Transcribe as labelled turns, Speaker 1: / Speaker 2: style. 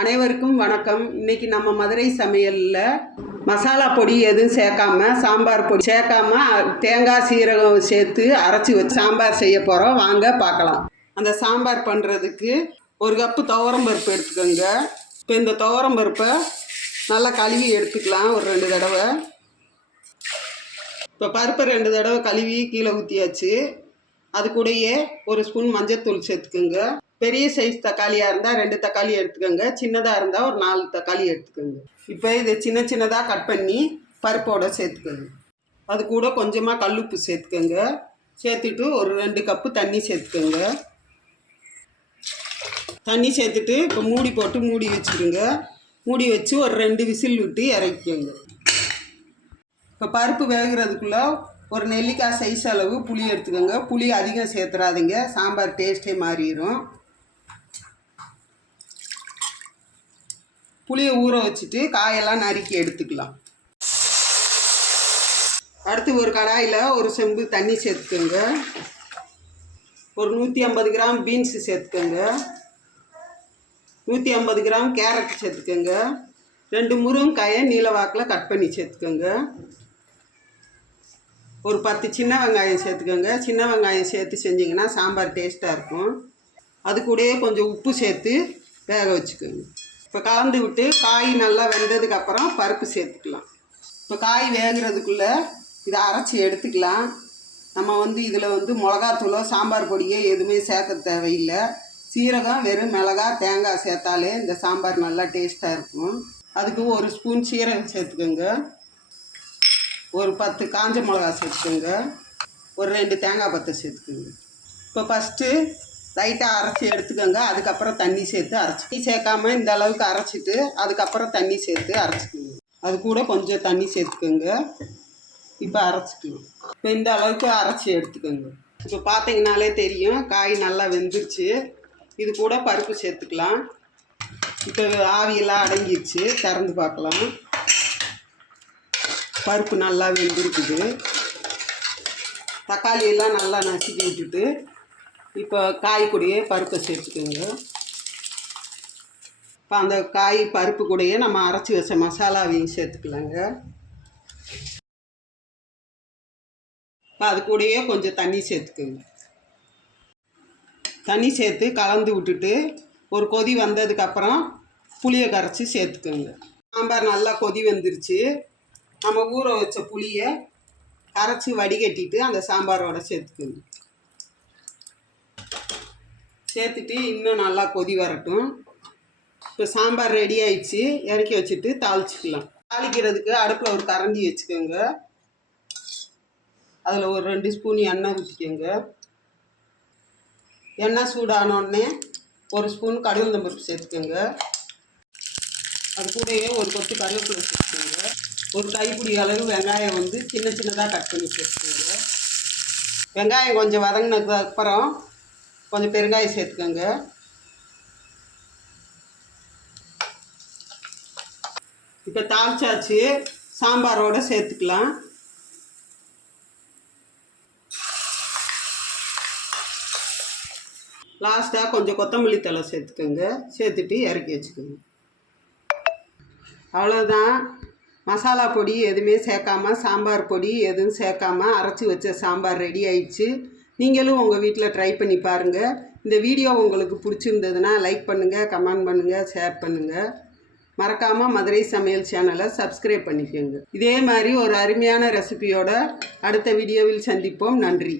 Speaker 1: அனைவருக்கும் வணக்கம். இன்னைக்கு நம்ம மதுரை சமையலில் மசாலா பொடி எதுவும் சேர்க்காம சாம்பார் பொடி சேர்க்காம தேங்காய் சீரகம் சேர்த்து அரைச்சி வச்சு சாம்பார் செய்ய போகிறோம் வாங்க பார்க்கலாம். அந்த சாம்பார் பண்ணுறதுக்கு ஒரு கப்பு துவரம் பருப்பு எடுத்துக்கோங்க. இப்போ இந்த துவரம் பருப்பை நல்லா கழுவி எடுத்துக்கலாம் ஒரு ரெண்டு தடவை. இப்போ பருப்பை ரெண்டு தடவை கழுவி கீழே ஊற்றியாச்சு அது கூடயே ஒரு ஸ்பூன் மஞ்சத்தூள் சேர்த்துக்கோங்க. பெரிய சைஸ் தக்காளியாக இருந்தால் ரெண்டு தக்காளி எடுத்துக்கோங்க. சின்னதாக இருந்தால் ஒரு நாலு தக்காளி எடுத்துக்கோங்க. இப்போ இதை சின்ன சின்னதாக கட் பண்ணி பருப்போட சேர்த்துக்கோங்க. அது கூட கொஞ்சமாக கல்லுப்பு சேர்த்துக்கோங்க. சேர்த்துட்டு ஒரு ரெண்டு கப்பு தண்ணி சேர்த்துக்கோங்க. தண்ணி சேர்த்துட்டு இப்போ மூடி போட்டு மூடி வச்சுக்கோங்க. மூடி வச்சு ஒரு ரெண்டு விசில் விட்டு இறக்கிக்கோங்க. இப்போ பருப்பு வேகிறதுக்குள்ளே ஒரு நெல்லிக்காய் சைஸ் அளவு புளி எடுத்துக்கோங்க. புளி அதிகம் சேர்த்துறாதீங்க. சாம்பார் டேஸ்ட்டே மாறிடும் புளியை ஊற வச்சுட்டு காயெல்லாம் நறுக்கி எடுத்துக்கலாம். அடுத்து ஒரு கடாயில் ஒரு செம்பு தண்ணி சேர்த்துக்கோங்க. ஒரு நூற்றி ஐம்பது கிராம் பீன்ஸு சேர்த்துக்கோங்க. நூற்றி ஐம்பது கிராம் கேரட் சேர்த்துக்கோங்க. ரெண்டு முருங்கக்காயை நீல வாக்கில் கட் பண்ணி சேர்த்துக்கோங்க. ஒரு பத்து சின்ன வெங்காயம் சேர்த்துக்கோங்க. சின்ன வெங்காயம் சேர்த்து செஞ்சிங்கன்னா சாம்பார் டேஸ்ட்டாக இருக்கும். அது கூடயே கொஞ்சம் உப்பு சேர்த்து வேக வச்சுக்கோங்க. இப்போ கலந்து விட்டு காய் நல்லா வெந்ததுக்கப்புறம் பருப்பு சேர்த்துக்கலாம். இப்போ காய் வேகிறதுக்குள்ளே இதை அரைச்சி எடுத்துக்கலாம். நம்ம வந்து இதில் வந்து மிளகாத்தூளோ சாம்பார் பொடியோ எதுவுமே சேர்க்க தேவையில்லை. சீரகம் வெறும் மிளகா தேங்காய் சேர்த்தாலே இந்த சாம்பார் நல்லா டேஸ்ட்டாக இருக்கும். அதுக்கு ஒரு ஸ்பூன் சீரகம் சேர்த்துக்கோங்க. ஒரு பத்து காஞ்ச மிளகா சேர்த்துக்கோங்க. ஒரு ரெண்டு தேங்காய் பத்தை சேர்த்துக்கோங்க. இப்போ ஃபஸ்ட்டு லைட்டாக அரைச்சி எடுத்துக்கோங்க. அதுக்கப்புறம் தண்ணி சேர்த்து அரைச்சி. தண்ணி சேர்க்காம இந்த அளவுக்கு அரைச்சிட்டு அதுக்கப்புறம் தண்ணி சேர்த்து அரைச்சிக்கோங்க. அது கூட கொஞ்சம் தண்ணி சேர்த்துக்கோங்க. இப்போ அரைச்சிக்கணும் இப்போ இந்த அளவுக்கு அரைச்சி எடுத்துக்கோங்க. இப்போ பார்த்தீங்கனாலே தெரியும் காய் நல்லா வெந்துருச்சு. இது கூட பருப்பு சேர்த்துக்கலாம். இப்போ ஆவியெல்லாம் அடங்கிடுச்சு திறந்து பார்க்கலாம். பருப்பு நல்லா வெந்திருக்குது. தக்காளி எல்லாம் நல்லா நசுக்கி விட்டுட்டு இப்போ காய் கூடயே பருப்பை சேர்த்துக்கோங்க. இப்போ அந்த காய் பருப்பு கூடயே நம்ம அரைச்சி வச்ச மசாலாவையும் சேர்த்துக்கலாங்க. இப்போ அது கூடயே கொஞ்சம் தண்ணி சேர்த்துக்கோங்க. தண்ணி சேர்த்து கலந்து விட்டுட்டு ஒரு கொதி வந்ததுக்கப்புறம் புளியை கரைச்சி சேர்த்துக்கோங்க. சாம்பார் நல்லா கொதி வந்துருச்சு. நம்ம ஊற வச்ச புளியை அரைச்சி வடிகட்டிட்டு அந்த சாம்பாரோட சேர்த்துக்கணும். சேர்த்துட்டு இன்னும் நல்லா கொதி வரட்டும். இப்போ சாம்பார் ரெடி ஆயிடுச்சு. இறக்கி வச்சுட்டு தாளிச்சிக்கலாம். தாளிக்கிறதுக்கு அடுப்பில் ஒரு கரண்டி வச்சுக்கோங்க. அதில் ஒரு ரெண்டு ஸ்பூன் எண்ணெய் ஊற்றிக்கோங்க எண்ணெய் சூடானோடனே ஒரு ஸ்பூன் கடுகு பருப்பு சேர்த்துக்கோங்க. அது கூடயே ஒரு கொத்து கருவேப்பிலை சேர்த்துக்கோங்க. ஒரு கைப்பிடி அளவு வெங்காயம் வந்து சின்ன சின்னதாக கட் பண்ணி போட்டுக்கோங்க. வெங்காயம் கொஞ்சம் வதங்கினதுக்கு அப்புறம் கொஞ்சம் பெருங்காயம் சேர்த்துக்கோங்க. இப்போ தாளிச்சாச்சு. சாம்பாரோடு சேர்த்துக்கலாம். லாஸ்ட்டாக கொஞ்சம் கொத்தமல்லி தழை சேர்த்துக்கோங்க. சேர்த்துட்டு இறக்கி வச்சுக்கோங்க. அவ்வளோதான் மசாலா பொடி எதுவுமே சேர்க்காம சாம்பார் பொடி எதுவும் சேர்க்காம அரைச்சி வச்ச சாம்பார் ரெடி ஆயிடுச்சு. நீங்களும் உங்கள் வீட்டில் ட்ரை பண்ணி பாருங்கள் இந்த வீடியோ உங்களுக்கு பிடிச்சிருந்ததுன்னா லைக் பண்ணுங்கள் கமெண்ட் பண்ணுங்கள் ஷேர் பண்ணுங்கள் மறக்காமல் மதுரை சமையல் சேனலை சப்ஸ்கிரைப் பண்ணிக்கோங்க. இதே மாதிரி ஒரு அருமையான ரெசிபியோட அடுத்த வீடியோவில் சந்திப்போம். நன்றி.